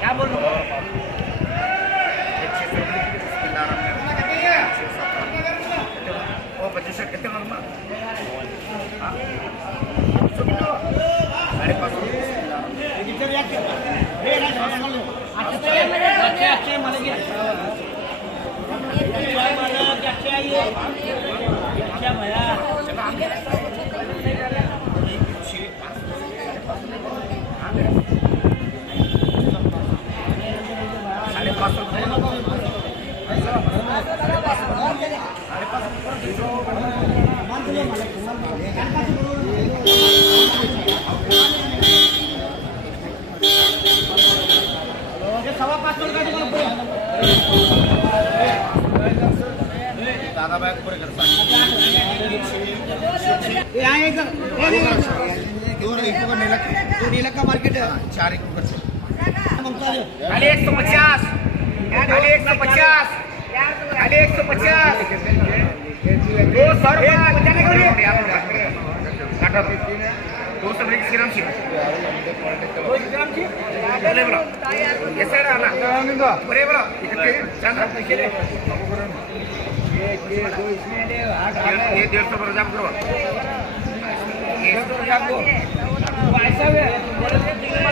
क्या बोल मार्केट 4 खाली 150 खाली 150 खाली 150 200 200 श्रीराम सी बोले बोला कैसे रहा बोले बोला चंद्र ये 150 पर जाम करो ये तो जाम को ऐसा है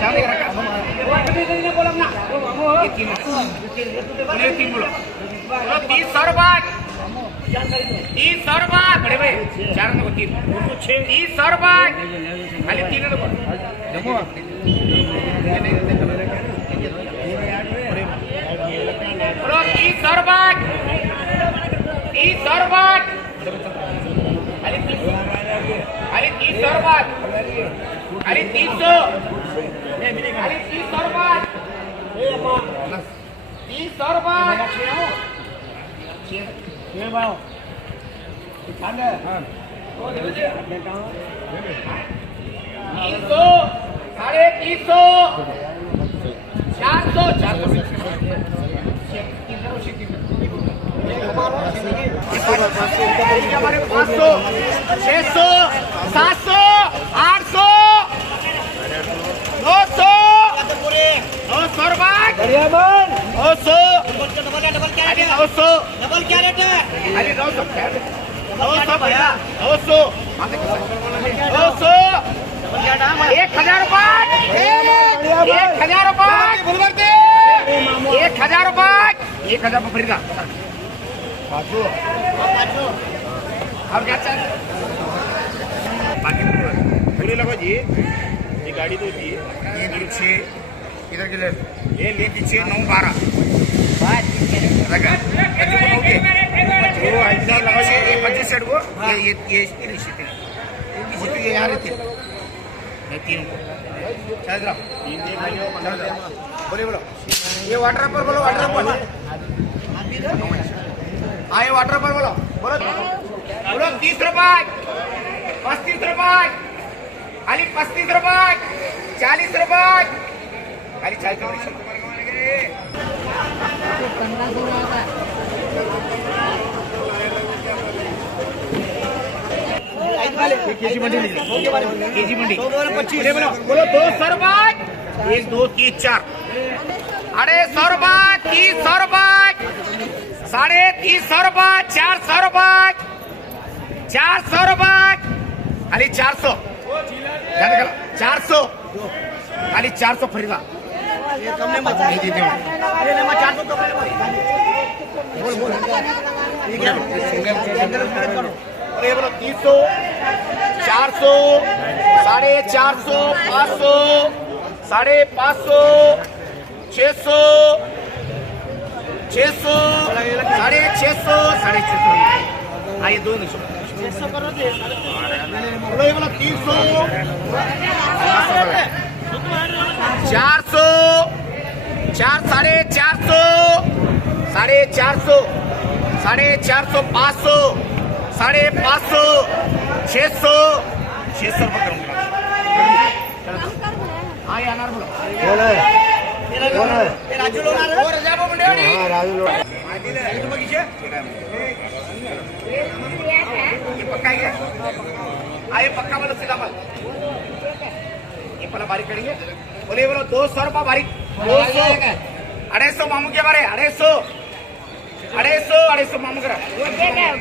चाले रखा वो कभी नहीं बोला ना ये तीन बोलो 30 रुपए 30 रुपए बड़े भाई 4 को 3 30 रुपए खाली 3 रुपए देखो 30 रुपए 30 रुपए खाली 30 रुपए खाली 300 खाली 30 रुपए 30 रुपए ये भाव खाने हां 300 350 400 500 600 700 800 900 रुपए बढ़िया बन 900 डबल क्या रेट है अरे 900 भैया 900 900 1000 रुपए 1000 रुपए 1000 रुपए 1000 रुपए खरीदा अब क्या चाहिए बाकी पूरे लगो जी ये गाड़ी तो जी ये 6 इधर के ले ये लेके 6 9 12 लगा वो ऐसा लगा ये 25 सेट को ये वो तो ये यार थे ये तीन को शायद रहा बोले बोलो ये वाटर पर बोलो वाटर पर आए वाटर पर बोलो बोलो 30 रुपए 35 रुपए खाली 35 रुपए 40 रुपए खाली 40 रुपए केजी मंडी केजी मंडी बोलो 200 रुपए 1 2 3 4 150 रुपए 300 रुपए 350 रुपए 400 रुपए 400 रुपए खाली 400 400 खाली 400 खरीदा ये कम में मत दे दे ये ले 400 तो बोल बोल ये क्या अरे बोलो 300 400 450 500 550 600 600 650 650 आइए 2 निशो बोलो ये बोला 300 400 400 450 450 500 550 600 600 रुपये करूँगा। हाँ ये अनार बोलो राजू लोनार ये पक्का ही है। आए पक्का बोलो सीधा मत ये पहला बारीक करेंगे बोले बोलो 200 रुपये बारीक 200 250 मामू के बारे 250 मामू करा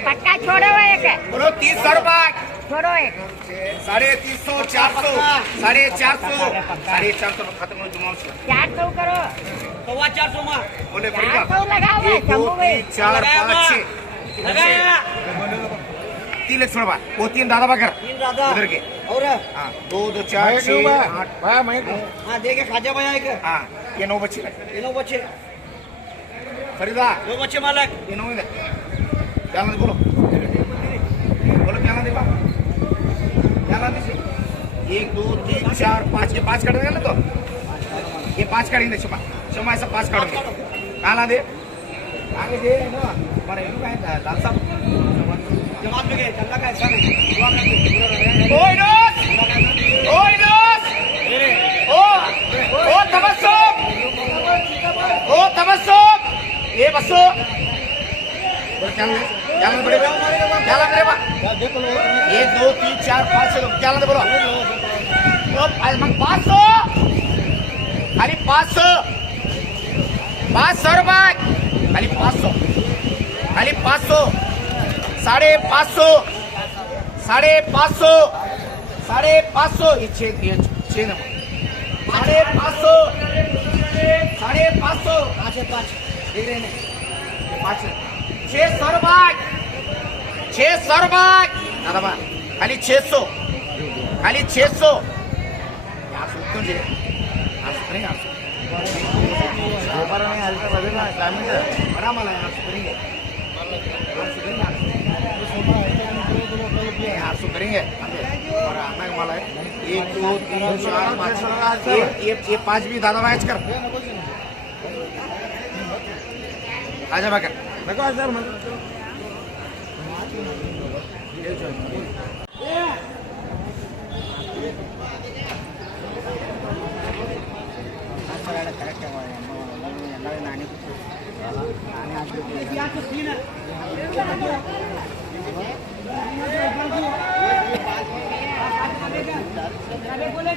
पक्का छोड़ो एक बोलो 300 रुपये छोड़ो एक 350 400 450 खत्म हो जुमा 400 करो 400 में बोले 400 लगाओ शंभू भाई 4 5 6 3 लक्ष्मण बा वो 3 दादा बाकर उधर के और हाँ 2 2 4 6 8 हाँ देखे खाजा भैया एक हाँ ये 9 बच्चे ये 9 बच्चे फरीदा 2 बच्चे मालक ये 9 है क्या नाम बोलो बोलो क्या नाम देखा क्या नाम दीजिए 1 2 3 4 5 ये 5 काटेंगे ना तो ये 5 काटेंगे क्षमा क्षमा ऐसा 5 काटेंगे कहाँ ला दे आगे दे ना हमारे ये का लाल साहब जमात में गए चंदा का ऐसा नहीं ओए दोस्त ओ तबस्सुम ये बसो क्या लग पड़ेगा ये 2 3 4 5 6 क्या लग बोलो तो मग 500 खाली 500 रुपये खाली 500 550 550 ये 6 नंबर 550 5 देख रहे हैं 600 रुपये दादा खाली 600 यार सुनते हैं बड़ा मला यार सुधरेंगे करेंगे और आना माला है 1 2 3 4 5 ये 5 भी दादा मैच कर आजा बाकर देखो सर बोले